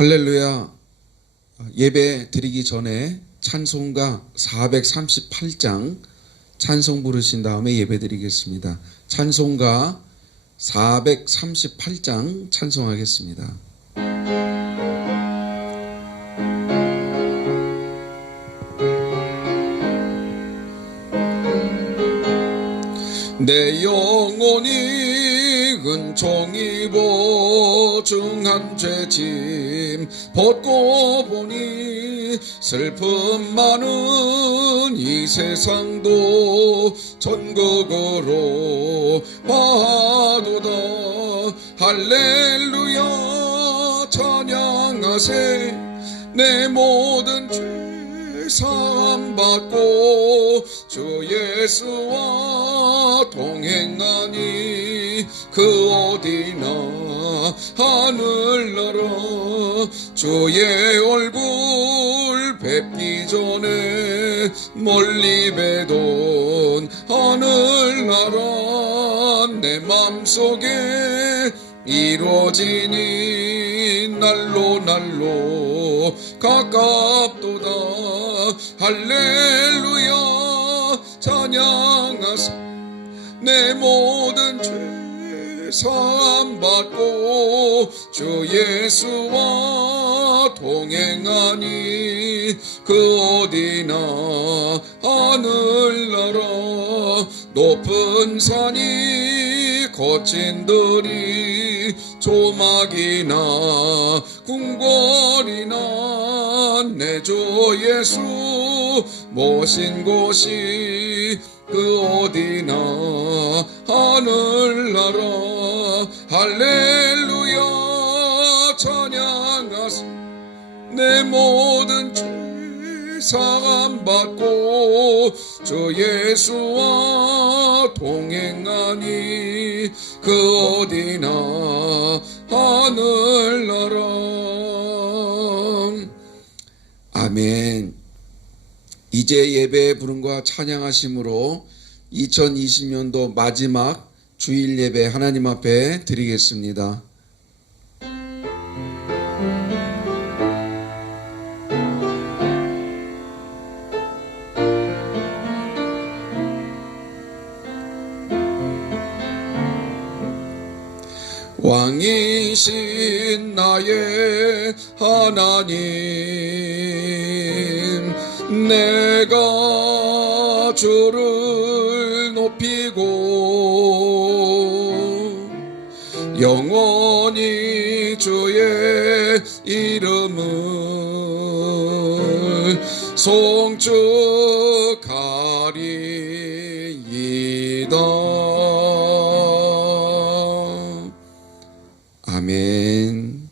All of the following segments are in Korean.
할렐루야. 예배 드리기 전에 찬송가 438장 찬송 부르신 다음에 예배 드리겠습니다. 찬송가 438장 찬송하겠습니다. 내 영혼이 은총이 보증한 죄짐 벗고 보니 슬픔 많은 이 세상도 천국으로 봐도다. 할렐루야 찬양하세. 내 모든 죄 사함 받고 주 예수와 동행하니 그 어디나 하늘나라 주의 얼굴 뵙기 전에 멀리 뵈던 하늘나라 내 맘속에 이루어지니 날로 날로 가깝도다. 할렐루야 찬양하세. 내 모든 죄 사함 받고 주 예수와 동행하니 그 어디나 하늘나라 높은 산이 거친 들이 조막이나 궁궐이나 내 주 예수 모신 곳이 그 어디나 하늘나라. 할렐루야 찬양하세. 내 모든 죄 사함 받고 주 예수와 동행하니 그 어디나 하늘나라. 아멘. 이제 예배 부름과 찬양하심으로 2020년도 마지막 주일 예배 하나님 앞에 드리겠습니다. 왕이신 나의 하나님, 내가 주를 높이고 영원히 주의 이름을 송축하리이다. 아멘.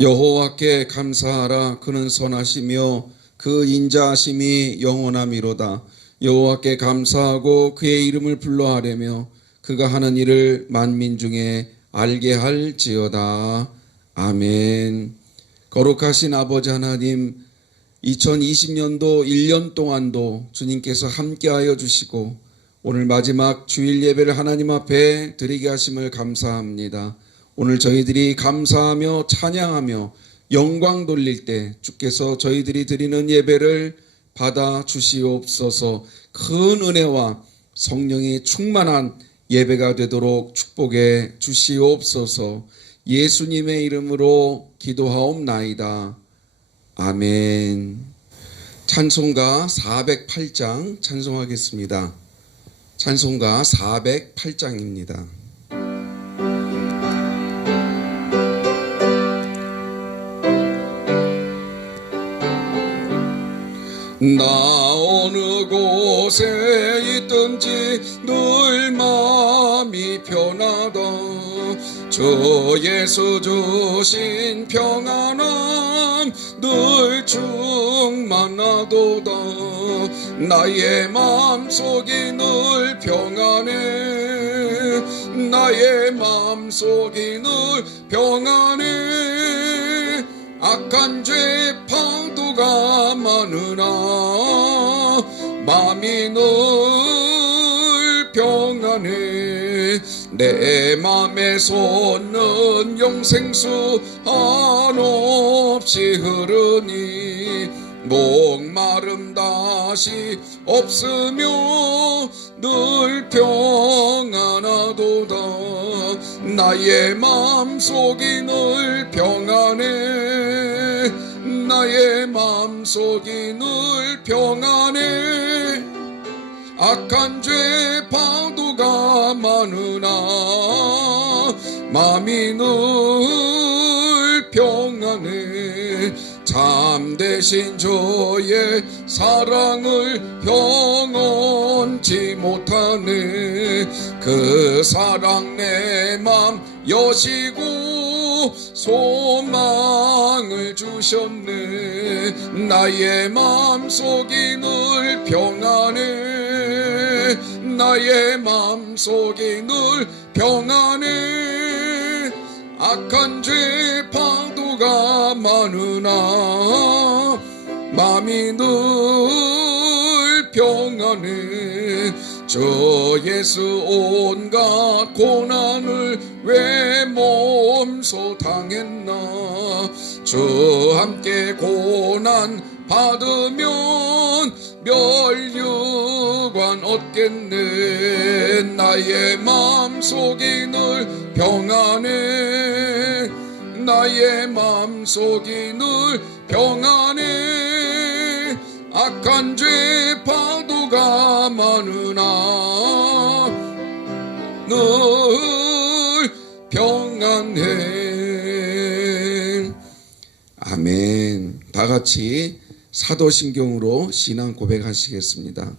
여호와께 감사하라. 그는 선하시며 그 인자하심이 영원함이로다. 여호와께 감사하고 그의 이름을 불러하려며 그가 하는 일을 만민 중에 알게 할지어다. 아멘. 거룩하신 아버지 하나님, 2020년도 1년 동안도 주님께서 함께하여 주시고 오늘 마지막 주일 예배를 하나님 앞에 드리게 하심을 감사합니다. 오늘 저희들이 감사하며 찬양하며 영광 돌릴 때 주께서 저희들이 드리는 예배를 받아 주시옵소서. 큰 은혜와 성령이 충만한 예배가 되도록 축복해 주시옵소서. 예수님의 이름으로 기도하옵나이다. 아멘. 찬송가 408장 찬송하겠습니다. 찬송가 408장입니다. 나 어느 곳에 있든지 늘 마음이 편하다. 주 예수 주신 평안함 늘 늘 충만하도다. 나의 마음속이 늘 평안해. 나의 마음속이 늘 평안해. 악한 죄 파도가 많으나 마음이 늘 평안해. 내 맘에 솟는 용생수 한없이 흐르니 목마름 다시 없으며 늘 평안하도다. 나의 맘속이 늘 평안해. 나의 맘속이 늘 평안해. 악한 죄 파도가 많으나 마음이 늘 평안해. 참되신 주의 사랑을 형언치 못하네. 그 사랑 내 맘 여시고 소망을 주셨네. 나의 맘속이 늘 평안해. 나의 맘속이 늘 평안해. 악한 죄 파도가 많으나 마음이 늘 평안해. 주 예수 온갖 고난을 왜 몸소 당했나. 주 함께 고난 받으면 멸류관 얻겠네. 나의 마음속이 늘 평안해. 나의 마음속이 늘 평안해. 악한 죄 파도가 많으나 늘 평안해. 아멘. 다 같이 사도신경으로 신앙 고백하시겠습니다.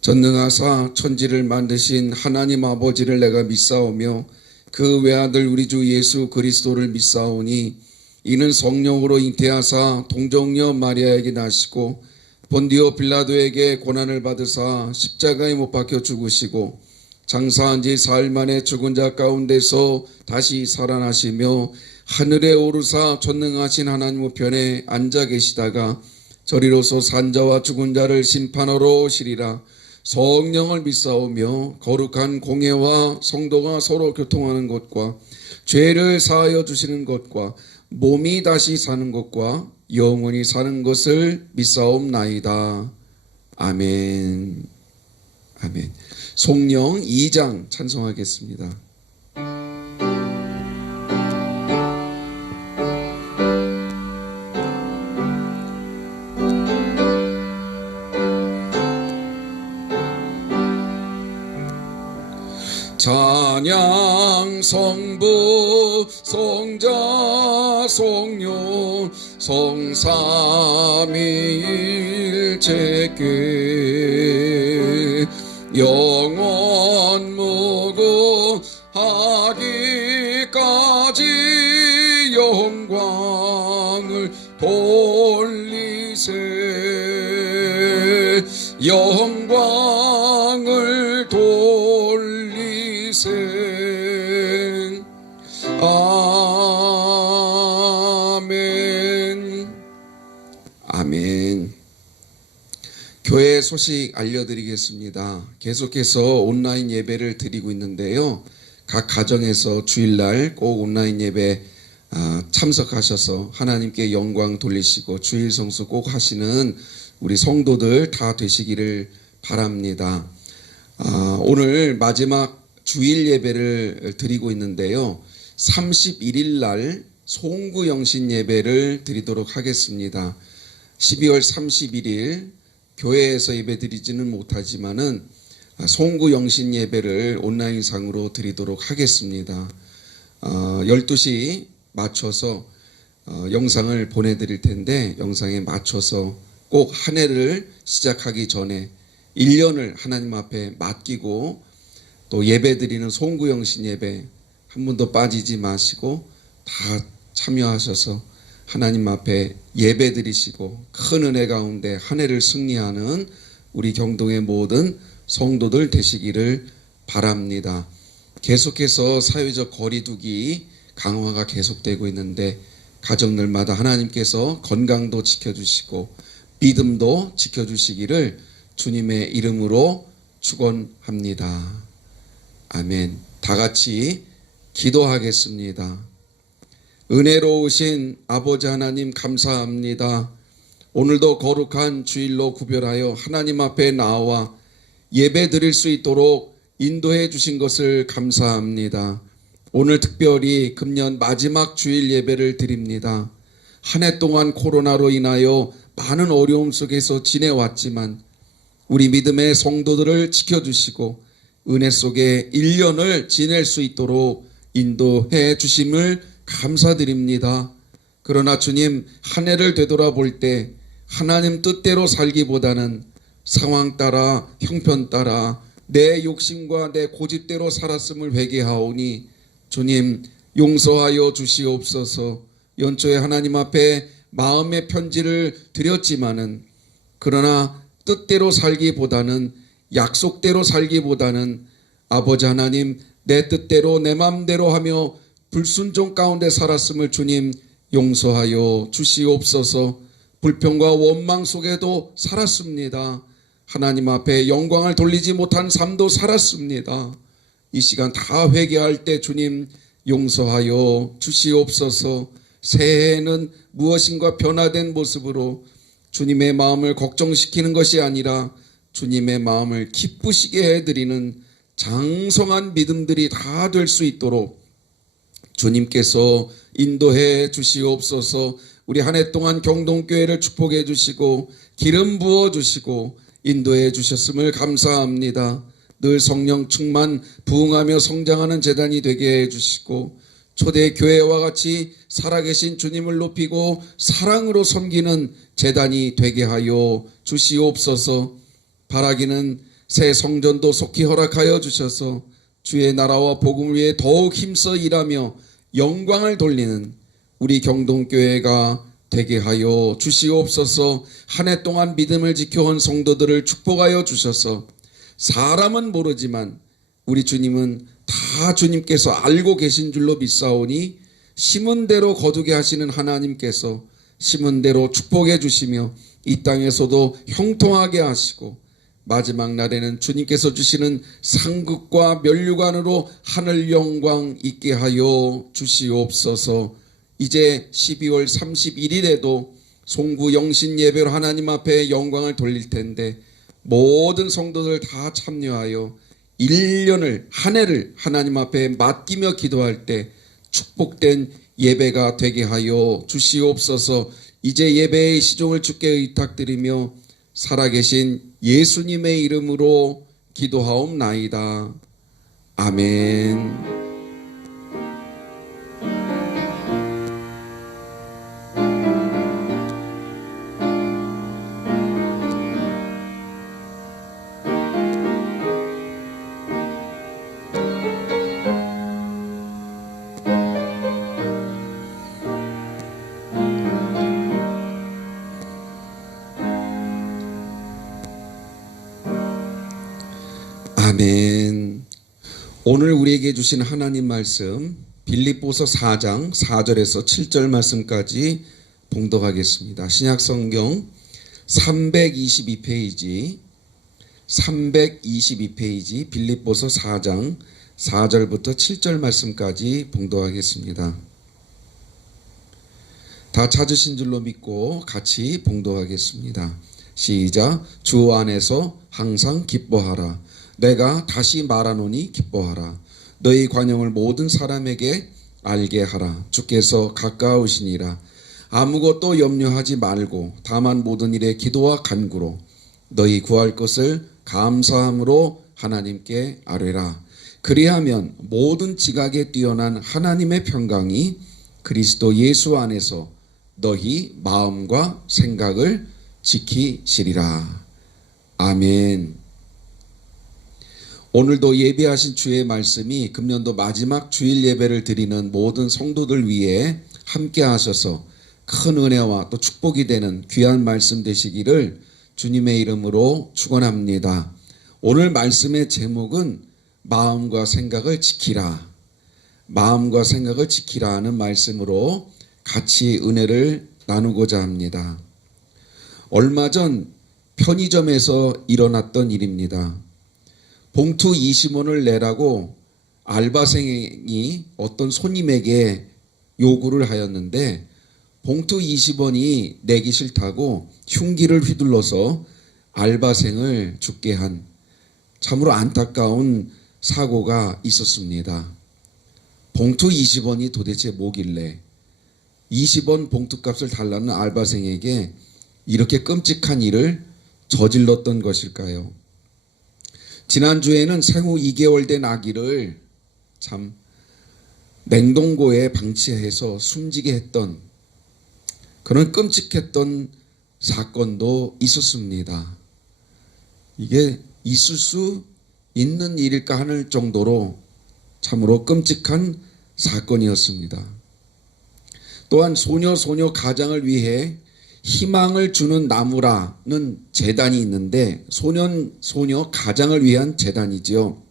전능하사 천지를 만드신 하나님 아버지를 내가 믿사오며 그 외아들 우리 주 예수 그리스도를 믿사오니 이는 성령으로 잉태하사 동정녀 마리아에게 나시고 본디오 빌라도에게 고난을 받으사 십자가에 못 박혀 죽으시고 장사한 지 사흘 만에 죽은 자 가운데서 다시 살아나시며 하늘에 오르사 전능하신 하나님 우편에 앉아 계시다가 저리로서 산자와 죽은 자를 심판하러 오시리라. 성령을 믿사오며 거룩한 공예와 성도가 서로 교통하는 것과 죄를 사하여 주시는 것과 몸이 다시 사는 것과 영원히 사는 것을 믿사옵나이다. 아멘. 아멘. 송영 2장 찬송하겠습니다. 찬양 성부 성자 성령 성삼위일체께 영원 무궁하기까지 영광을 돌리세. 영광을 돌리세. 아멘. 아멘. 교회 소식 알려드리겠습니다. 계속해서 온라인 예배를 드리고 있는데요. 각 가정에서 주일날 꼭 온라인 예배 참석하셔서 하나님께 영광 돌리시고 주일 성수 꼭 하시는 우리 성도들 다 되시기를 바랍니다. 오늘 마지막 주일 예배를 드리고 있는데요. 31일 날 송구 영신 예배를 드리도록 하겠습니다. 12월 31일 교회에서 예배 드리지는 못하지만은 송구 영신 예배를 온라인상으로 드리도록 하겠습니다. 12시 맞춰서 영상을 보내드릴 텐데 영상에 맞춰서 꼭 한 해를 시작하기 전에 1년을 하나님 앞에 맡기고 또 예배 드리는 송구 영신 예배 한 번도 빠지지 마시고 다 참여하셔서 하나님 앞에 예배 드리시고 큰 은혜 가운데 한 해를 승리하는 우리 경동의 모든 성도들 되시기를 바랍니다. 계속해서 사회적 거리두기 강화가 계속되고 있는데 가정들마다 하나님께서 건강도 지켜주시고 믿음도 지켜주시기를 주님의 이름으로 축원합니다. 아멘. 다 같이 기도하겠습니다. 은혜로우신 아버지 하나님 감사합니다. 오늘도 거룩한 주일로 구별하여 하나님 앞에 나와 예배 드릴 수 있도록 인도해 주신 것을 감사합니다. 오늘 특별히 금년 마지막 주일 예배를 드립니다. 한 해 동안 코로나로 인하여 많은 어려움 속에서 지내왔지만 우리 믿음의 성도들을 지켜주시고 은혜 속에 1년을 지낼 수 있도록 인도해 주심을 감사드립니다. 그러나 주님, 한 해를 되돌아볼 때 하나님 뜻대로 살기보다는 상황 따라 형편 따라 내 욕심과 내 고집대로 살았음을 회개하오니 주님 용서하여 주시옵소서. 연초에 하나님 앞에 마음의 편지를 드렸지만은 그러나 뜻대로 살기보다는 약속대로 살기보다는 아버지 하나님 내 뜻대로 내 마음대로 하며 불순종 가운데 살았음을 주님 용서하여 주시옵소서. 불평과 원망 속에도 살았습니다. 하나님 앞에 영광을 돌리지 못한 삶도 살았습니다. 이 시간 다 회개할 때 주님 용서하여 주시옵소서. 새해에는 무엇인가 변화된 모습으로 주님의 마음을 걱정시키는 것이 아니라 주님의 마음을 기쁘시게 해드리는 장성한 믿음들이 다 될 수 있도록 주님께서 인도해 주시옵소서. 우리 한 해 동안 경동교회를 축복해 주시고 기름 부어 주시고 인도해 주셨음을 감사합니다. 늘 성령 충만 부흥하며 성장하는 재단이 되게 해주시고 초대교회와 같이 살아계신 주님을 높이고 사랑으로 섬기는 재단이 되게 하여 주시옵소서. 바라기는 새 성전도 속히 허락하여 주셔서 주의 나라와 복음을 위해 더욱 힘써 일하며 영광을 돌리는 우리 경동교회가 되게 하여 주시옵소서. 한 해 동안 믿음을 지켜온 성도들을 축복하여 주셔서 사람은 모르지만 우리 주님은 다 주님께서 알고 계신 줄로 믿사오니 심은 대로 거두게 하시는 하나님께서 심은 대로 축복해 주시며 이 땅에서도 형통하게 하시고 마지막 날에는 주님께서 주시는 상급과 면류관으로 하늘 영광 있게 하여 주시옵소서. 이제 12월 31일에도 송구 영신 예배로 하나님 앞에 영광을 돌릴 텐데 모든 성도들 다 참여하여 1년을 한 해를 하나님 앞에 맡기며 기도할 때 축복된 예배가 되게 하여 주시옵소서. 이제 예배의 시종을 주께 의탁드리며 살아계신 예수님의 이름으로 기도하옵나이다. 아멘. 아멘. 오늘 우리에게 주신 하나님 말씀 빌립보서 4장 4절에서 7절 말씀까지 봉독하겠습니다. 신약성경 322페이지 빌립보서 4장 4절부터 7절 말씀까지 봉독하겠습니다. 다 찾으신 줄로 믿고 같이 봉독하겠습니다. 시작. 주 안에서 항상 기뻐하라. 내가 다시 말하노니 기뻐하라. 너희 관용을 모든 사람에게 알게 하라. 주께서 가까우시니라. 아무것도 염려하지 말고 다만 모든 일에 기도와 간구로 너희 구할 것을 감사함으로 하나님께 아뢰라. 그리하면 모든 지각에 뛰어난 하나님의 평강이 그리스도 예수 안에서 너희 마음과 생각을 지키시리라. 아멘. 오늘도 예배하신 주의 말씀이 금년도 마지막 주일 예배를 드리는 모든 성도들 위해 함께 하셔서 큰 은혜와 또 축복이 되는 귀한 말씀 되시기를 주님의 이름으로 축원합니다. 오늘 말씀의 제목은 마음과 생각을 지키라. 마음과 생각을 지키라 하는 말씀으로 같이 은혜를 나누고자 합니다. 얼마 전 편의점에서 일어났던 일입니다. 봉투 20원을 내라고 알바생이 어떤 손님에게 요구를 하였는데 봉투 20원이 내기 싫다고 흉기를 휘둘러서 알바생을 죽게 한 참으로 안타까운 사고가 있었습니다. 봉투 20원이 도대체 뭐길래 20원 봉투값을 달라는 알바생에게 이렇게 끔찍한 일을 저질렀던 것일까요? 지난주에는 생후 2개월 된 아기를 참 냉동고에 방치해서 숨지게 했던 그런 끔찍했던 사건도 있었습니다. 이게 있을 수 있는 일일까 하는 정도로 참으로 끔찍한 사건이었습니다. 또한 소녀 가장을 위해 희망을 주는 나무라는 재단이 있는데 소녀 가장을 위한 재단이지요.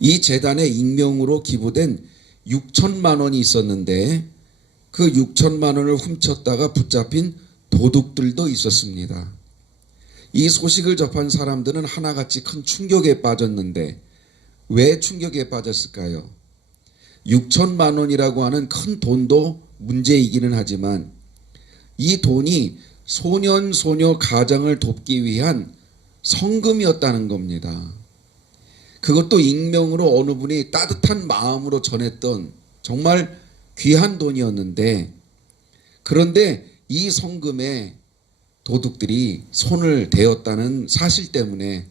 이 재단에 익명으로 기부된 6천만 원이 있었는데 그 6천만 원을 훔쳤다가 붙잡힌 도둑들도 있었습니다. 이 소식을 접한 사람들은 하나같이 큰 충격에 빠졌는데 왜 충격에 빠졌을까요? 6천만 원이라고 하는 큰 돈도 문제이기는 하지만 이 돈이 소녀 가장을 돕기 위한 성금이었다는 겁니다. 그것도 익명으로 어느 분이 따뜻한 마음으로 전했던 정말 귀한 돈이었는데 그런데 이 성금에 도둑들이 손을 대었다는 사실 때문에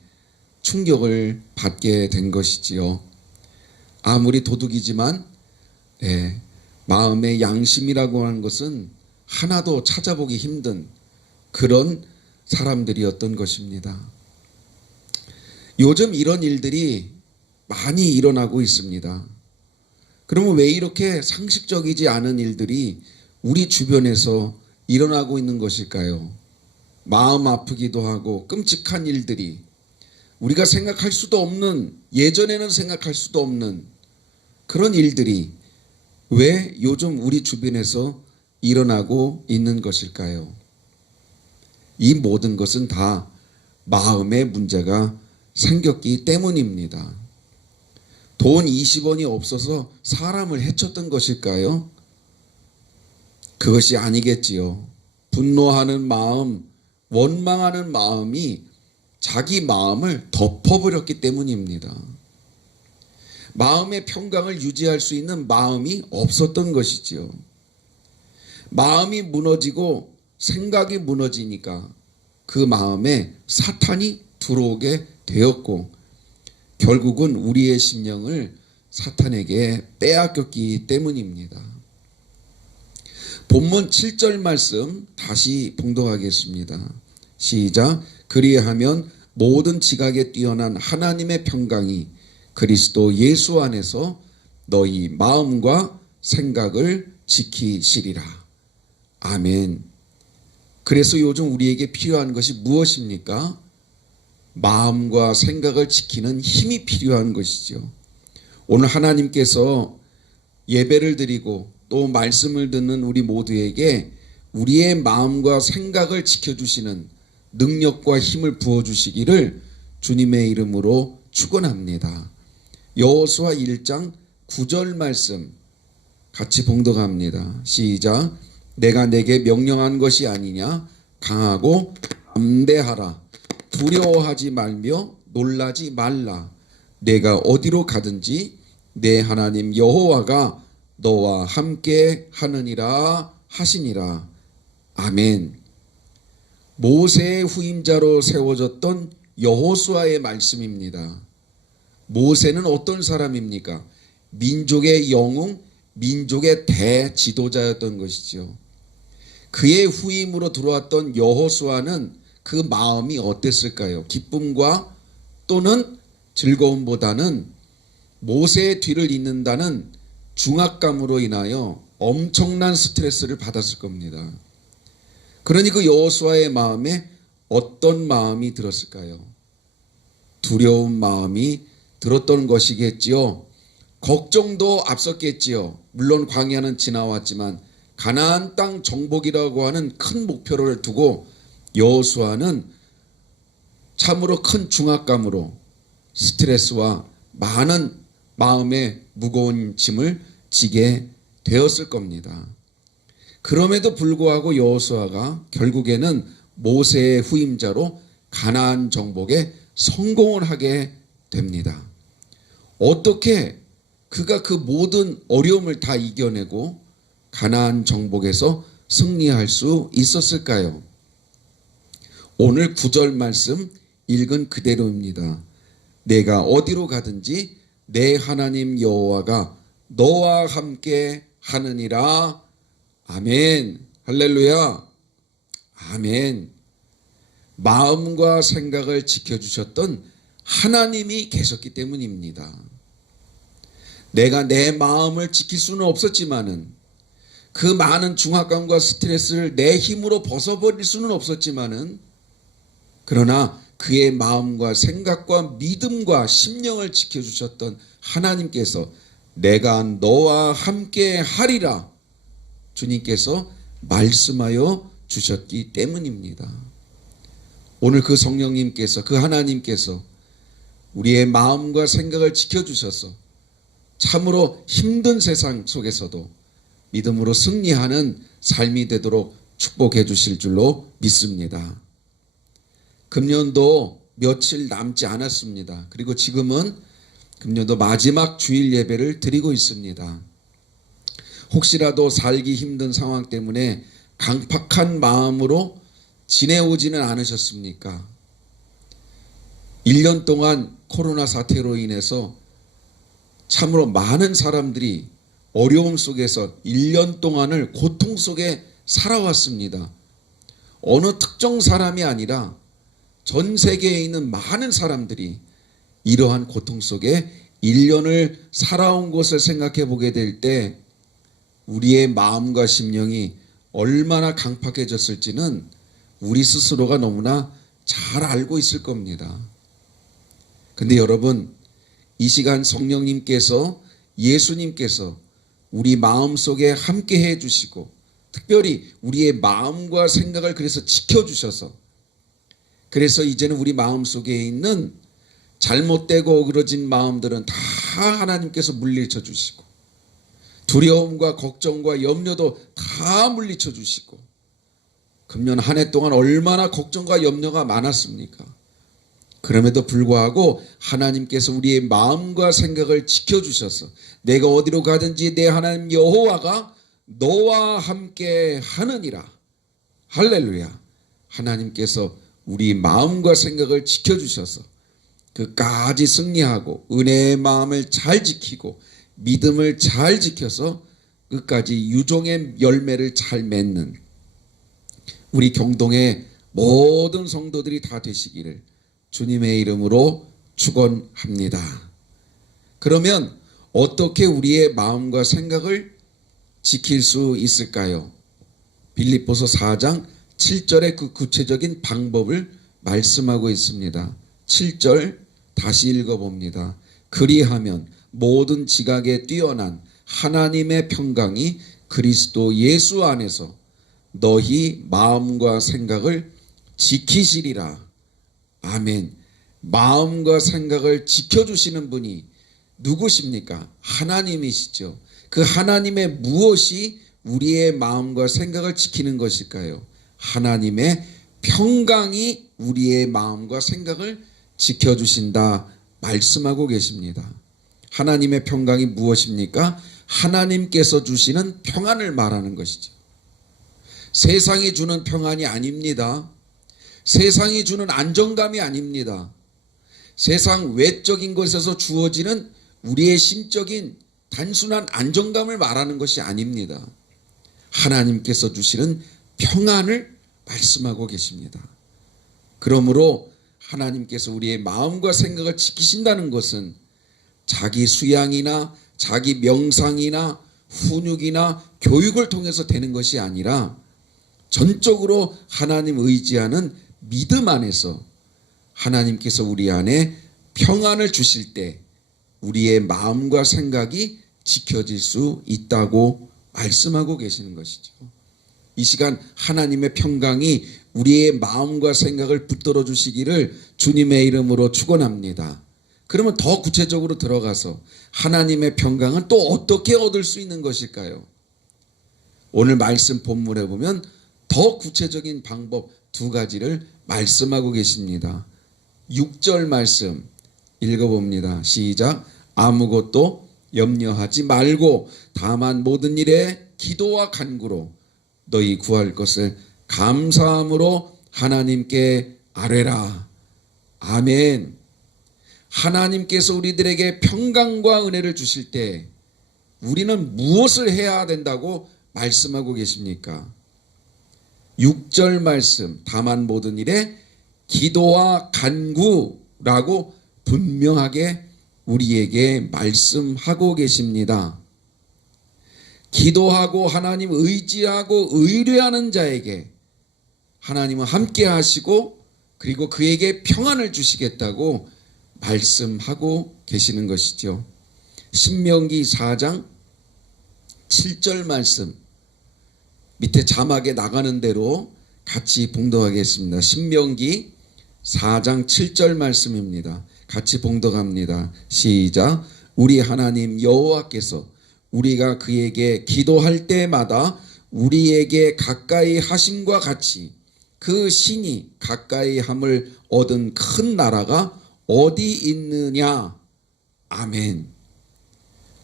충격을 받게 된 것이지요. 아무리 도둑이지만 마음의 양심이라고 하는 것은 하나도 찾아보기 힘든 그런 사람들이었던 것입니다. 요즘 이런 일들이 많이 일어나고 있습니다. 그러면 왜 이렇게 상식적이지 않은 일들이 우리 주변에서 일어나고 있는 것일까요? 마음 아프기도 하고 끔찍한 일들이 우리가 생각할 수도 없는, 예전에는 생각할 수도 없는 그런 일들이 왜 요즘 우리 주변에서 일어나고 있는 것일까요? 이 모든 것은 다 마음의 문제가 생겼기 때문입니다. 돈 20원이 없어서 사람을 해쳤던 것일까요? 그것이 아니겠지요. 분노하는 마음, 원망하는 마음이 자기 마음을 덮어버렸기 때문입니다. 마음의 평강을 유지할 수 있는 마음이 없었던 것이지요. 마음이 무너지고 생각이 무너지니까 그 마음에 사탄이 들어오게 되었고 결국은 우리의 심령을 사탄에게 빼앗겼기 때문입니다. 본문 7절 말씀 다시 봉독하겠습니다. 시작. 그리하면 모든 지각에 뛰어난 하나님의 평강이 그리스도 예수 안에서 너희 마음과 생각을 지키시리라. 아멘. 그래서 요즘 우리에게 필요한 것이 무엇입니까? 마음과 생각을 지키는 힘이 필요한 것이죠. 오늘 하나님께서 예배를 드리고 또 말씀을 듣는 우리 모두에게 우리의 마음과 생각을 지켜주시는 능력과 힘을 부어주시기를 주님의 이름으로 축원합니다. 여호수아 1장 9절 말씀 같이 봉독합니다. 시작. 내가 내게 명령한 것이 아니냐? 강하고 담대하라. 두려워하지 말며 놀라지 말라. 내가 어디로 가든지 내 하나님 여호와가 너와 함께 하느니라 하시니라. 아멘. 모세의 후임자로 세워졌던 여호수아의 말씀입니다. 모세는 어떤 사람입니까? 민족의 영웅, 민족의 대지도자였던 것이죠. 그의 후임으로 들어왔던 여호수아는 그 마음이 어땠을까요? 기쁨과 또는 즐거움보다는 모세의 뒤를 잇는다는 중압감으로 인하여 엄청난 스트레스를 받았을 겁니다. 그러니 그 여호수아의 마음에 어떤 마음이 들었을까요? 두려운 마음이 들었던 것이겠지요. 걱정도 앞섰겠지요. 물론 광야는 지나왔지만 가나안 땅 정복이라고 하는 큰 목표를 두고 여호수아는 참으로 큰 중압감으로 스트레스와 많은 마음의 무거운 짐을 지게 되었을 겁니다. 그럼에도 불구하고 여호수아가 결국에는 모세의 후임자로 가나안 정복에 성공을 하게 됩니다. 어떻게 그가 그 모든 어려움을 다 이겨내고 가나안 정복에서 승리할 수 있었을까요? 오늘 9절 말씀 읽은 그대로입니다. 내가 어디로 가든지 내 하나님 여호와가 너와 함께 하느니라. 아멘. 할렐루야. 아멘. 마음과 생각을 지켜주셨던 하나님이 계셨기 때문입니다. 내가 내 마음을 지킬 수는 없었지만은, 그 많은 중압감과 스트레스를 내 힘으로 벗어버릴 수는 없었지만은, 그러나 그의 마음과 생각과 믿음과 심령을 지켜주셨던 하나님께서 내가 너와 함께 하리라 주님께서 말씀하여 주셨기 때문입니다. 오늘 그 성령님께서, 그 하나님께서 우리의 마음과 생각을 지켜주셔서 참으로 힘든 세상 속에서도 믿음으로 승리하는 삶이 되도록 축복해 주실 줄로 믿습니다. 금년도 며칠 남지 않았습니다. 그리고 지금은 금년도 마지막 주일 예배를 드리고 있습니다. 혹시라도 살기 힘든 상황 때문에 강팍한 마음으로 지내오지는 않으셨습니까? 1년 동안 코로나 사태로 인해서 참으로 많은 사람들이 어려움 속에서 1년 동안을 고통 속에 살아왔습니다. 어느 특정 사람이 아니라 전 세계에 있는 많은 사람들이 이러한 고통 속에 1년을 살아온 것을 생각해 보게 될 때 우리의 마음과 심령이 얼마나 강팍해졌을지는 우리 스스로가 너무나 잘 알고 있을 겁니다. 근데 여러분, 이 시간 성령님께서, 예수님께서 우리 마음속에 함께 해 주시고 특별히 우리의 마음과 생각을 그래서 지켜주셔서, 그래서 이제는 우리 마음속에 있는 잘못되고 어그러진 마음들은 다 하나님께서 물리쳐 주시고, 두려움과 걱정과 염려도 다 물리쳐 주시고, 금년 한 해 동안 얼마나 걱정과 염려가 많았습니까? 그럼에도 불구하고 하나님께서 우리의 마음과 생각을 지켜주셔서 내가 어디로 가든지 내 하나님 여호와가 너와 함께 하느니라. 할렐루야. 하나님께서 우리 마음과 생각을 지켜주셔서 그까지 승리하고 은혜의 마음을 잘 지키고 믿음을 잘 지켜서 끝까지 유종의 열매를 잘 맺는 우리 경동의 모든 성도들이 다 되시기를 주님의 이름으로 축원합니다. 그러면 어떻게 우리의 마음과 생각을 지킬 수 있을까요? 빌립보서 4장 7절의 그 구체적인 방법을 말씀하고 있습니다. 7절 다시 읽어봅니다. 그리하면 모든 지각에 뛰어난 하나님의 평강이 그리스도 예수 안에서 너희 마음과 생각을 지키시리라. 아멘. 마음과 생각을 지켜주시는 분이 누구십니까? 하나님이시죠. 그 하나님의 무엇이 우리의 마음과 생각을 지키는 것일까요? 하나님의 평강이 우리의 마음과 생각을 지켜주신다 말씀하고 계십니다. 하나님의 평강이 무엇입니까? 하나님께서 주시는 평안을 말하는 것이죠. 세상이 주는 평안이 아닙니다. 세상이 주는 안정감이 아닙니다. 세상 외적인 것에서 주어지는 우리의 심적인 단순한 안정감을 말하는 것이 아닙니다. 하나님께서 주시는 평안을 말씀하고 계십니다. 그러므로 하나님께서 우리의 마음과 생각을 지키신다는 것은 자기 수양이나 자기 명상이나 훈육이나 교육을 통해서 되는 것이 아니라 전적으로 하나님 의지하는 믿음 안에서 하나님께서 우리 안에 평안을 주실 때 우리의 마음과 생각이 지켜질 수 있다고 말씀하고 계시는 것이죠. 이 시간 하나님의 평강이 우리의 마음과 생각을 붙들어 주시기를 주님의 이름으로 축원합니다. 그러면 더 구체적으로 들어가서 하나님의 평강은 또 어떻게 얻을 수 있는 것일까요? 오늘 말씀 본문에 보면 더 구체적인 방법 두 가지를 말씀하고 계십니다. 6절 말씀 읽어봅니다. 시작. 아무것도 염려하지 말고 다만 모든 일에 기도와 간구로 너희 구할 것을 감사함으로 하나님께 아뢰라. 아멘. 하나님께서 우리들에게 평강과 은혜를 주실 때 우리는 무엇을 해야 된다고 말씀하고 계십니까? 6절 말씀 다만 모든 일에 기도와 간구라고 분명하게 우리에게 말씀하고 계십니다. 기도하고 하나님 의지하고 의뢰하는 자에게 하나님은 함께 하시고 그리고 그에게 평안을 주시겠다고 말씀하고 계시는 것이죠. 신명기 4장 7절 말씀 밑에 자막에 나가는 대로 같이 봉독하겠습니다. 신명기 4장 7절 말씀입니다. 같이 봉독합니다. 시작. 우리 하나님 여호와께서 우리가 그에게 기도할 때마다 우리에게 가까이 하심과 같이 그 신이 가까이 함을 얻은 큰 나라가 어디 있느냐. 아멘.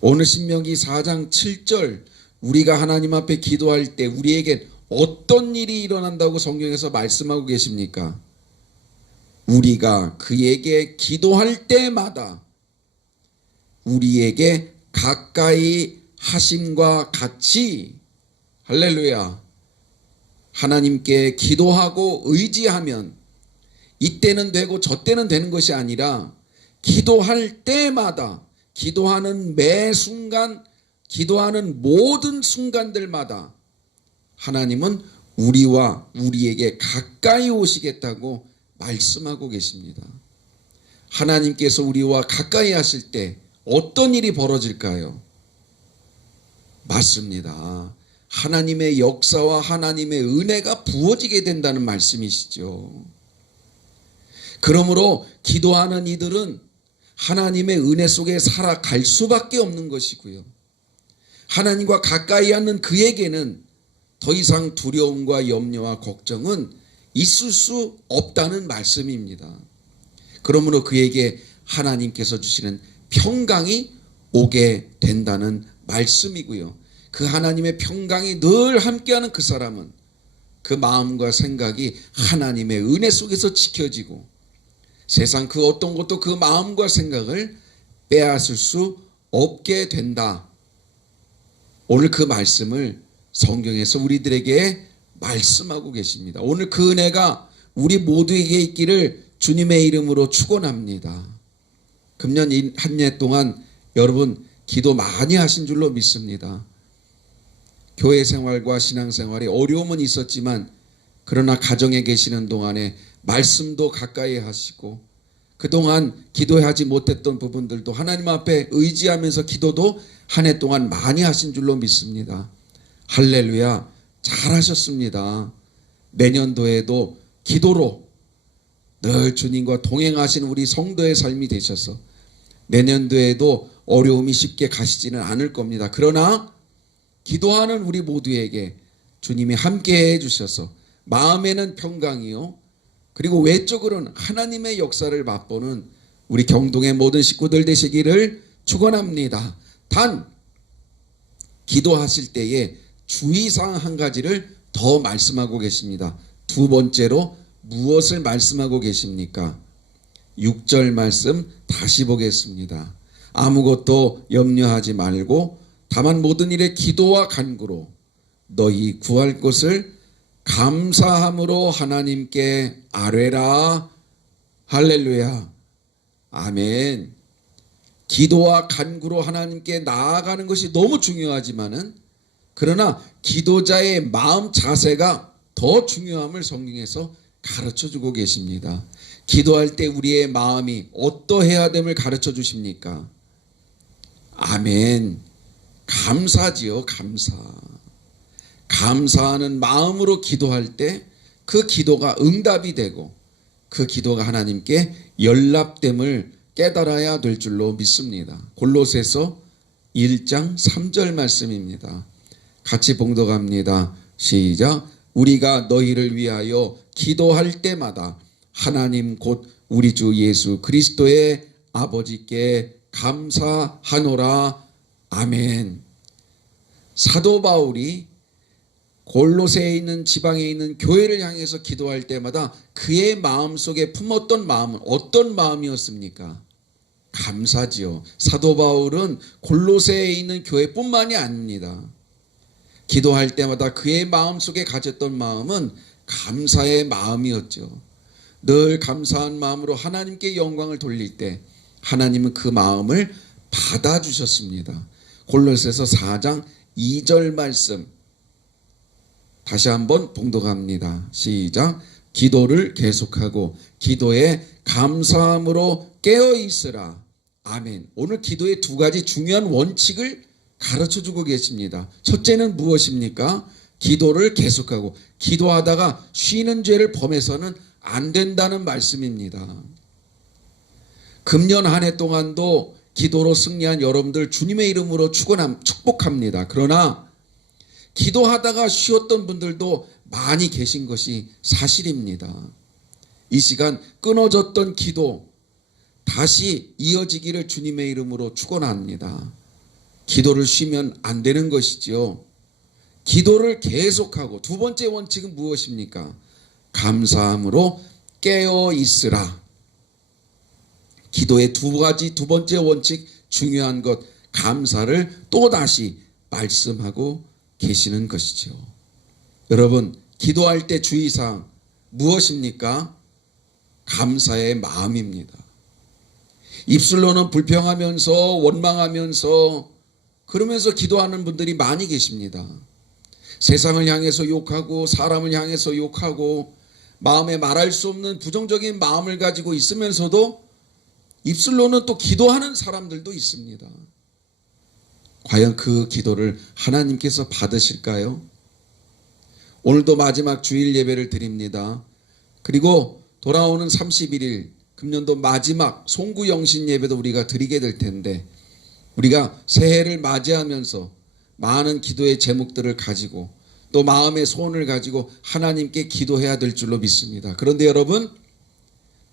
오늘 신명기 4장 7절 우리가 하나님 앞에 기도할 때 우리에게 어떤 일이 일어난다고 성경에서 말씀하고 계십니까? 우리가 그에게 기도할 때마다 우리에게 가까이 하심과 같이 할렐루야. 하나님께 기도하고 의지하면 이때는 되고 저때는 되는 것이 아니라 기도할 때마다 기도하는 매 순간 기도하는 모든 순간들마다 하나님은 우리와 우리에게 가까이 오시겠다고 말씀하고 계십니다. 하나님께서 우리와 가까이 하실 때 어떤 일이 벌어질까요? 맞습니다. 하나님의 역사와 하나님의 은혜가 부어지게 된다는 말씀이시죠. 그러므로 기도하는 이들은 하나님의 은혜 속에 살아갈 수밖에 없는 것이고요. 하나님과 가까이 하는 그에게는 더 이상 두려움과 염려와 걱정은 있을 수 없다는 말씀입니다. 그러므로 그에게 하나님께서 주시는 평강이 오게 된다는 말씀이고요. 그 하나님의 평강이 늘 함께하는 그 사람은 그 마음과 생각이 하나님의 은혜 속에서 지켜지고 세상 그 어떤 것도 그 마음과 생각을 빼앗을 수 없게 된다. 오늘 그 말씀을 성경에서 우리들에게 말씀하고 계십니다. 오늘 그 은혜가 우리 모두에게 있기를 주님의 이름으로 축원합니다. 금년 한 해 동안 여러분 기도 많이 하신 줄로 믿습니다. 교회 생활과 신앙 생활에 어려움은 있었지만 그러나 가정에 계시는 동안에 말씀도 가까이 하시고 그동안 기도하지 못했던 부분들도 하나님 앞에 의지하면서 기도도 한 해 동안 많이 하신 줄로 믿습니다. 할렐루야. 잘하셨습니다. 내년도에도 기도로 늘 주님과 동행하신 우리 성도의 삶이 되셔서 내년도에도 어려움이 쉽게 가시지는 않을 겁니다. 그러나 기도하는 우리 모두에게 주님이 함께 해주셔서 마음에는 평강이요 그리고 외적으로는 하나님의 역사를 맛보는 우리 경동의 모든 식구들 되시기를 축원합니다. 단 기도하실 때에 주의사항 한 가지를 더 말씀하고 계십니다. 두 번째로 무엇을 말씀하고 계십니까? 6절 말씀 다시 보겠습니다. 아무것도 염려하지 말고 다만 모든 일에 기도와 간구로 너희 구할 것을 감사함으로 하나님께 아뢰라. 할렐루야. 아멘. 기도와 간구로 하나님께 나아가는 것이 너무 중요하지만은 그러나 기도자의 마음 자세가 더 중요함을 성경에서 가르쳐 주고 계십니다. 기도할 때 우리의 마음이 어떠해야 됨을 가르쳐 주십니까? 아멘. 감사지요, 감사. 감사하는 마음으로 기도할 때 그 기도가 응답이 되고 그 기도가 하나님께 연락됨을 깨달아야 될 줄로 믿습니다. 골로새서 1장 3절 말씀입니다. 같이 봉독합니다. 시작. 우리가 너희를 위하여 기도할 때마다 하나님 곧 우리 주 예수 그리스도의 아버지께 감사하노라. 아멘. 사도 바울이 골로새에 있는 지방에 있는 교회를 향해서 기도할 때마다 그의 마음속에 품었던 마음은 어떤 마음이었습니까? 감사지요. 사도 바울은 골로새에 있는 교회뿐만이 아닙니다. 기도할 때마다 그의 마음속에 가졌던 마음은 감사의 마음이었죠. 늘 감사한 마음으로 하나님께 영광을 돌릴 때 하나님은 그 마음을 받아주셨습니다. 골로새서 4장 2절 말씀 다시 한번 봉독합니다. 시작. 기도를 계속하고 기도에 감사함으로 깨어 있으라. 아멘. 오늘 기도의 두 가지 중요한 원칙을 가르쳐주고 계십니다. 첫째는 무엇입니까? 기도를 계속하고 기도하다가 쉬는 죄를 범해서는 안 된다는 말씀입니다. 금년 한 해 동안도 기도로 승리한 여러분들 주님의 이름으로 축복합니다. 그러나 기도하다가 쉬었던 분들도 많이 계신 것이 사실입니다. 이 시간 끊어졌던 기도 다시 이어지기를 주님의 이름으로 축원합니다. 기도를 쉬면 안 되는 것이죠. 기도를 계속하고 두 번째 원칙은 무엇입니까? 감사함으로 깨어 있으라. 기도의 두 번째 원칙 중요한 것 감사를 또다시 말씀하고 계시는 것이죠. 여러분 기도할 때 주의사항 무엇입니까? 감사의 마음입니다. 입술로는 불평하면서 원망하면서 그러면서 기도하는 분들이 많이 계십니다. 세상을 향해서 욕하고 사람을 향해서 욕하고 마음에 말할 수 없는 부정적인 마음을 가지고 있으면서도 입술로는 또 기도하는 사람들도 있습니다. 과연 그 기도를 하나님께서 받으실까요? 오늘도 마지막 주일 예배를 드립니다. 그리고 돌아오는 31일 금년도 마지막 송구영신 예배도 우리가 드리게 될 텐데 우리가 새해를 맞이하면서 많은 기도의 제목들을 가지고 또 마음의 소원을 가지고 하나님께 기도해야 될 줄로 믿습니다. 그런데 여러분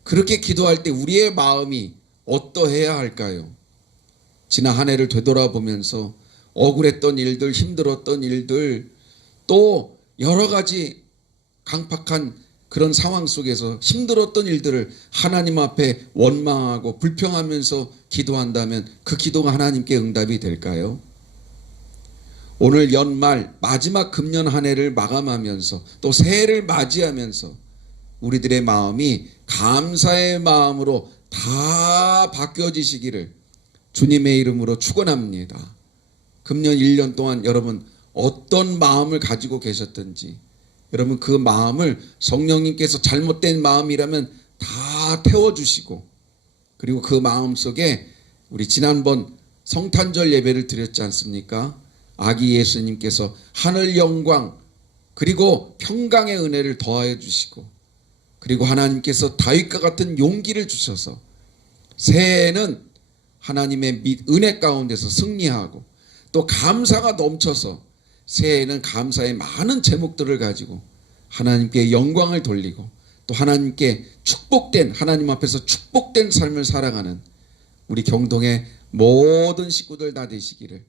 그렇게 기도할 때 우리의 마음이 어떠해야 할까요? 지난 한 해를 되돌아보면서 억울했던 일들, 힘들었던 일들, 또 여러 가지 강팍한 그런 상황 속에서 힘들었던 일들을 하나님 앞에 원망하고 불평하면서 기도한다면 그 기도가 하나님께 응답이 될까요? 오늘 연말 마지막 금년 한 해를 마감하면서 또 새해를 맞이하면서 우리들의 마음이 감사의 마음으로 다 바뀌어지시기를 주님의 이름으로 축원합니다. 금년 1년 동안 여러분 어떤 마음을 가지고 계셨든지 여러분 그 마음을 성령님께서 잘못된 마음이라면 다 태워주시고 그리고 그 마음 속에 우리 지난번 성탄절 예배를 드렸지 않습니까? 아기 예수님께서 하늘 영광 그리고 평강의 은혜를 더하여 주시고 그리고 하나님께서 다윗과 같은 용기를 주셔서 새해에는 하나님의 은혜 가운데서 승리하고 또 감사가 넘쳐서 새해에는 감사의 많은 제목들을 가지고 하나님께 영광을 돌리고 또 하나님께 축복된 하나님 앞에서 축복된 삶을 살아가는 우리 경동의 모든 식구들 다 되시기를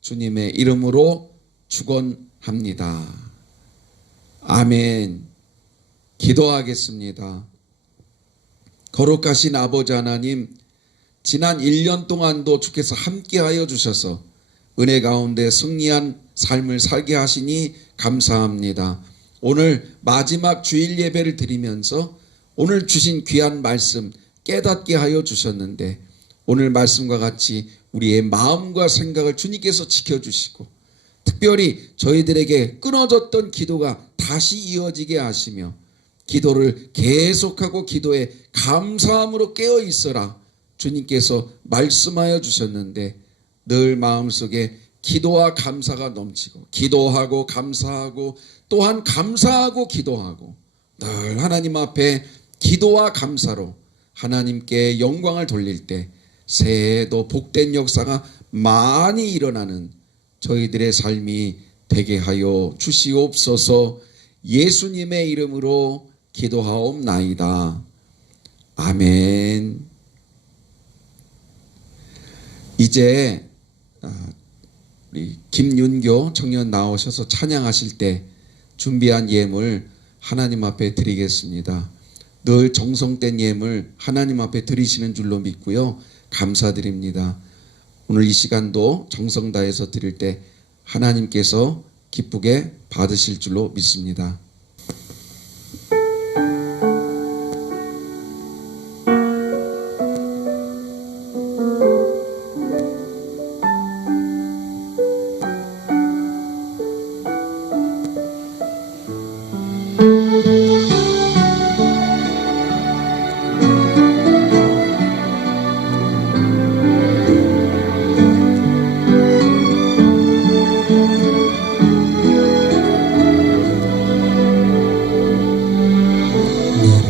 주님의 이름으로 축원합니다. 아멘. 기도하겠습니다. 거룩하신 아버지 하나님, 지난 1년 동안도 주께서 함께하여 주셔서 은혜 가운데 승리한 삶을 살게 하시니 감사합니다. 오늘 마지막 주일 예배를 드리면서 오늘 주신 귀한 말씀 깨닫게 하여 주셨는데 오늘 말씀과 같이 우리의 마음과 생각을 주님께서 지켜주시고 특별히 저희들에게 끊어졌던 기도가 다시 이어지게 하시며 기도를 계속하고 기도에 감사함으로 깨어 있어라 주님께서 말씀하여 주셨는데 늘 마음속에 기도와 감사가 넘치고 기도하고 감사하고 또한 감사하고 기도하고 늘 하나님 앞에 기도와 감사로 하나님께 영광을 돌릴 때 새해에도 복된 역사가 많이 일어나는 저희들의 삶이 되게 하여 주시옵소서. 예수님의 이름으로 기도하옵나이다. 아멘. 이제 우리 김윤교 청년 나오셔서 찬양하실 때 준비한 예물 하나님 앞에 드리겠습니다. 늘 정성된 예물 하나님 앞에 드리시는 줄로 믿고요. 감사드립니다. 오늘 이 시간도 정성 다해서 드릴 때 하나님께서 기쁘게 받으실 줄로 믿습니다.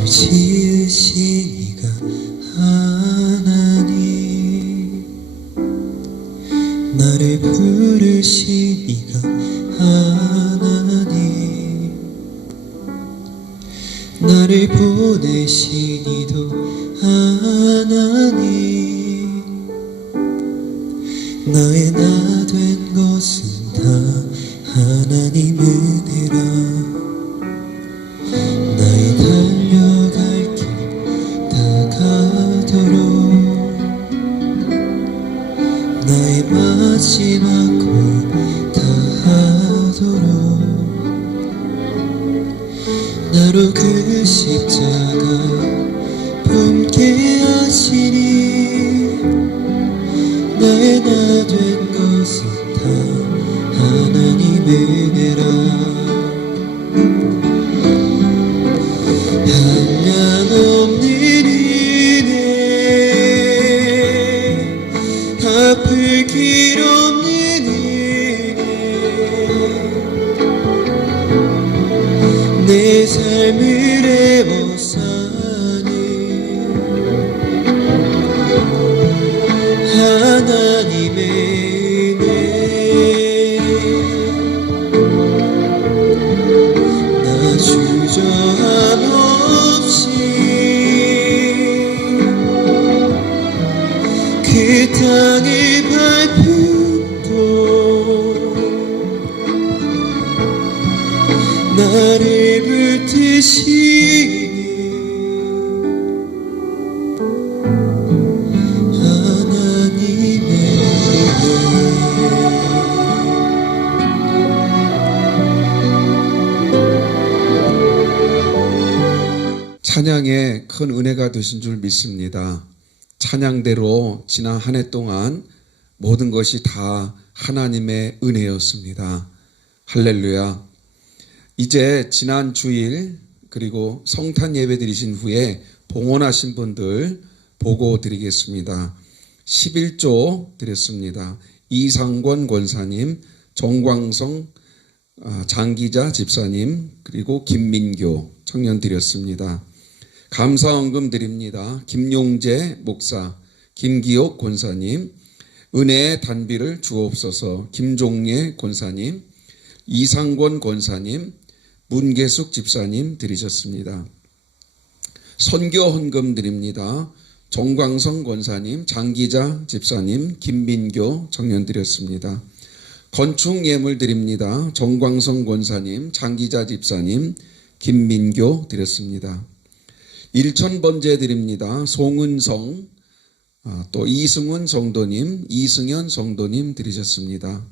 지으시니가 하나님 나를 부르시니가 하나님 나를 보내시니도 하나님 나의 나 된 것은 다 하나님 은혜라 나의 달려갈 길 다가도록 나의 마지막 고 다하도록 나로 그 십자가 품게 하시니 나의 나 된 것은 다 하나님 은혜라 한량없는 은혜 갚을 길 없는 은혜 내 삶을 애워싸는 하나님의 은혜 나 주저함 없이 그 땅을 밟음도 나를 붙드시는 하나님의 찬양에 큰 은혜가 되신 줄 믿습니다. 찬양대로 지난 한 해 동안 모든 것이 다 하나님의 은혜였습니다. 할렐루야. 이제 지난 주일 그리고 성탄 예배 드리신 후에 봉헌하신 분들 보고 드리겠습니다. 11조 드렸습니다. 이상권 권사님, 정광성 장기자 집사님, 그리고 김민교 청년 드렸습니다. 감사헌금 드립니다. 김용재 목사, 김기옥 권사님, 은혜의 단비를 주옵소서. 김종예 권사님, 이상권 권사님, 문계숙 집사님 드리셨습니다. 선교 헌금 드립니다. 정광성 권사님, 장기자 집사님, 김민교 청년 드렸습니다. 건축 예물 드립니다. 정광성 권사님, 장기자 집사님, 김민교 드렸습니다. 일천번제 드립니다. 송은성, 또 이승훈 성도님, 이승현 성도님 드리셨습니다.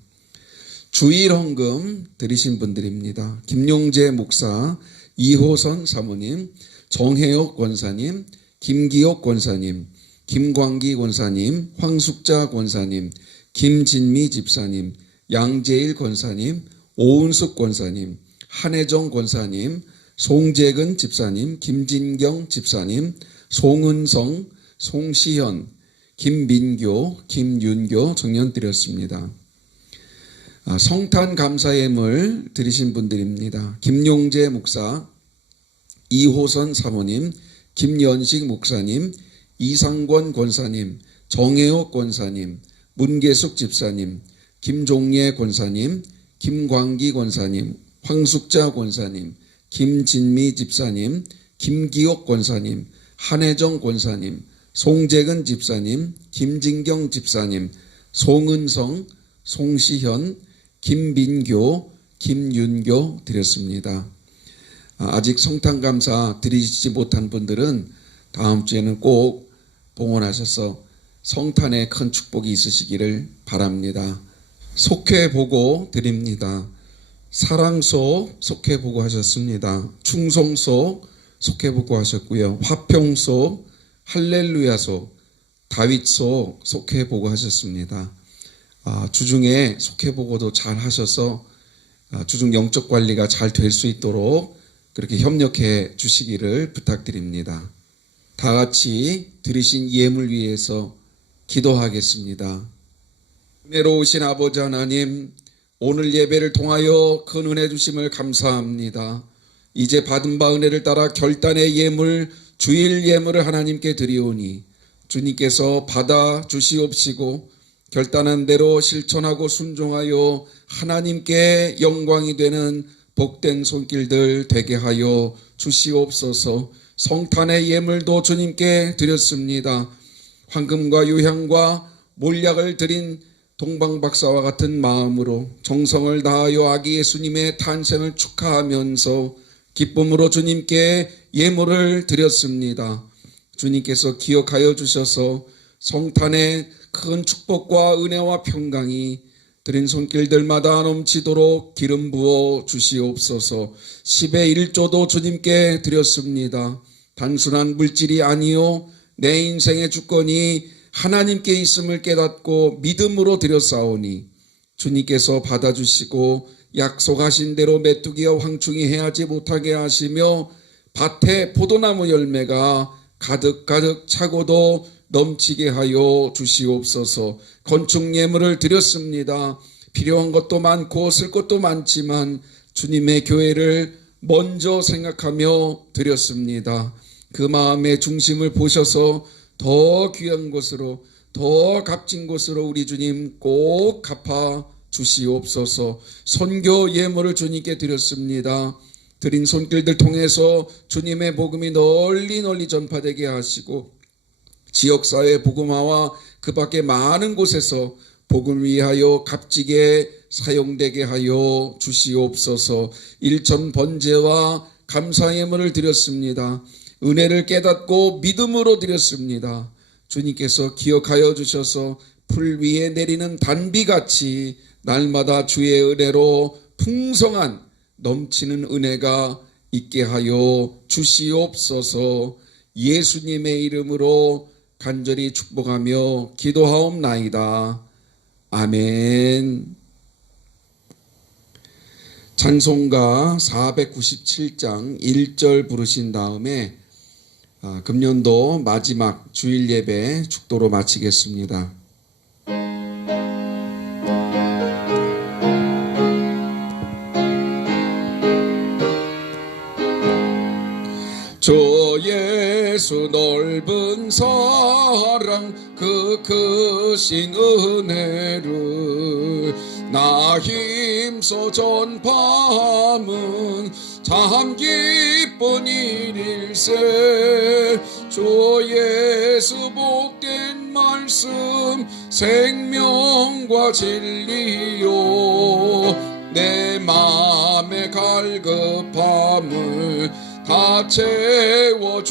주일 헌금 드리신 분들입니다. 김용재 목사, 이호선 사모님, 정혜옥 권사님, 김기옥 권사님, 김광기 권사님, 황숙자 권사님, 김진미 집사님, 양재일 권사님, 오은숙 권사님, 한혜정 권사님, 송재근 집사님, 김진경 집사님, 송은성, 송시현, 김민교, 김윤교 정년 드렸습니다. 성탄 감사예물 드리신 분들입니다. 김용재 목사, 이호선 사모님, 김연식 목사님, 이상권 권사님, 정혜옥 권사님, 문계숙 집사님, 김종예 권사님, 김광기 권사님, 황숙자 권사님, 김진미 집사님, 김기옥 권사님, 한혜정 권사님, 송재근 집사님, 김진경 집사님, 송은성, 송시현, 김민교, 김윤교 드렸습니다. 아직 성탄감사 드리지 못한 분들은 다음 주에는 꼭 봉헌하셔서 성탄의 큰 축복이 있으시기를 바랍니다. 속회보고 드립니다. 사랑소 속회보고 하셨습니다. 충성소 속회보고 하셨고요. 화평소, 할렐루야소, 다윗소 속회보고 하셨습니다. 주중에 속회보고도 잘 하셔서 주중 영적 관리가 잘 될 수 있도록 그렇게 협력해 주시기를 부탁드립니다. 다 같이 드리신 예물 위해서 기도하겠습니다. 은혜로우신 아버지 하나님, 오늘 예배를 통하여 큰 은혜 주심을 감사합니다. 이제 받은 바 은혜를 따라 결단의 예물, 주일 예물을 하나님께 드리오니 주님께서 받아 주시옵시고 결단한 대로 실천하고 순종하여 하나님께 영광이 되는 복된 손길들 되게 하여 주시옵소서. 성탄의 예물도 주님께 드렸습니다. 황금과 유향과 몰약을 드린 동방박사와 같은 마음으로 정성을 다하여 아기 예수님의 탄생을 축하하면서 기쁨으로 주님께 예물을 드렸습니다. 주님께서 기억하여 주셔서 성탄의 큰 축복과 은혜와 평강이 드린 손길들마다 넘치도록 기름 부어 주시옵소서. 10의 1조도 주님께 드렸습니다. 단순한 물질이 아니요 내 인생의 주권이 하나님께 있음을 깨닫고 믿음으로 드렸사오니 주님께서 받아주시고 약속하신 대로 메뚜기와 황충이 해하지 못하게 하시며 밭에 포도나무 열매가 가득가득 차고도 넘치게 하여 주시옵소서. 건축 예물을 드렸습니다. 필요한 것도 많고 쓸 것도 많지만 주님의 교회를 먼저 생각하며 드렸습니다. 그 마음의 중심을 보셔서 더 귀한 곳으로, 더 값진 곳으로 우리 주님 꼭 갚아 주시옵소서. 선교 예물을 주님께 드렸습니다. 드린 손길들 통해서 주님의 복음이 널리 널리 전파되게 하시고 지역사회 복음화와 그 밖에 많은 곳에서 복음을 위하여 값지게 사용되게 하여 주시옵소서. 일천 번제와 감사 예물을 드렸습니다. 은혜를 깨닫고 믿음으로 드렸습니다. 주님께서 기억하여 주셔서 풀 위에 내리는 단비같이 날마다 주의 은혜로 풍성한 넘치는 은혜가 있게 하여 주시옵소서. 예수님의 이름으로 간절히 축복하며 기도하옵나이다. 아멘. 찬송가 497장 1절 부르신 다음에 금년도 마지막 주일 예배 축도로 마치겠습니다. 주 예수 넓은 사랑 그 크신 은혜를 나 힘써 전파함은 참 기쁜 일일세. 주 예수 복된 말씀 생명과 진리요 내 맘의 갈급함을 다 채워주시네.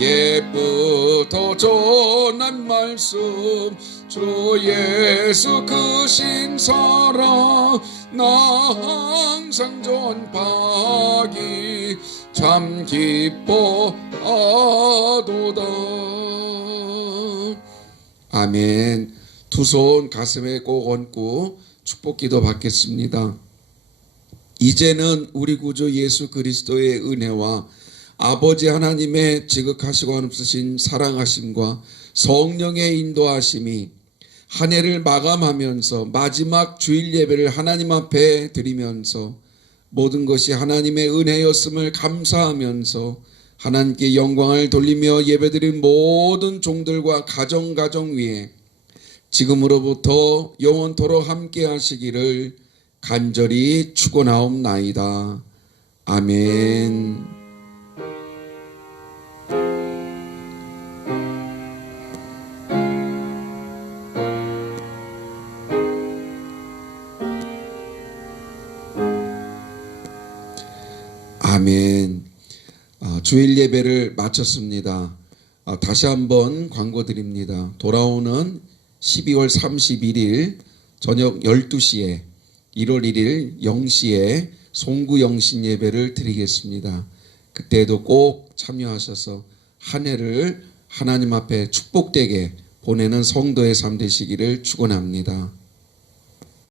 옛부터 전한 말씀 주 예수 크신 사랑 나 항상 전파하기 참 기뻐하도다. 아멘. 두 손 가슴에 꼭 얹고 축복기도 받겠습니다. 이제는 우리 구주 예수 그리스도의 은혜와 아버지 하나님의 지극하시고 한없으신 사랑하심과 성령의 인도하심이 한 해를 마감하면서 마지막 주일 예배를 하나님 앞에 드리면서 모든 것이 하나님의 은혜였음을 감사하면서 하나님께 영광을 돌리며 예배드린 모든 종들과 가정 위에 지금으로부터 영원토록 함께 하시기를 간절히 축원하옵나이다. 아멘. 아멘. 주일 예배를 마쳤습니다. 다시 한번 광고 드립니다. 돌아오는 12월 31일 저녁 12시에 1월 1일 0시에 송구 영신 예배를 드리겠습니다. 그때도 꼭 참여하셔서 한 해를 하나님 앞에 축복되게 보내는 성도의 삶 되시기를 축원합니다.